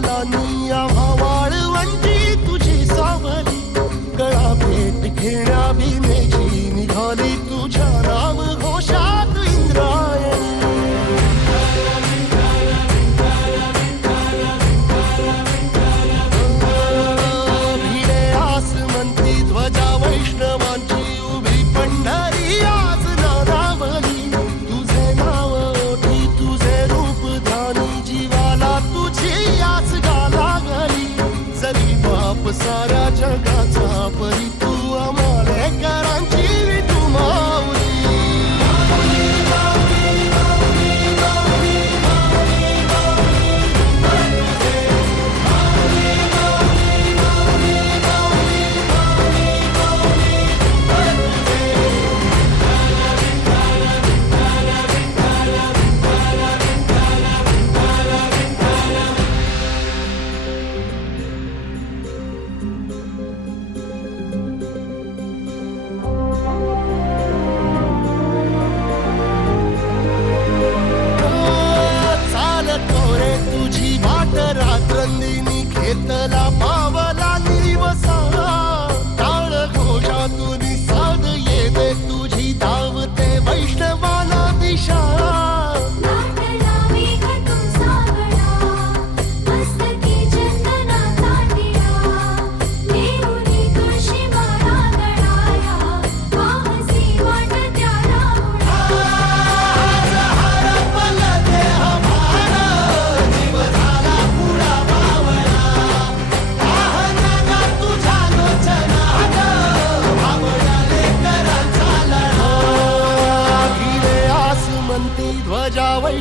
will on me. तुझी वाट रात्रंदिनी घेतला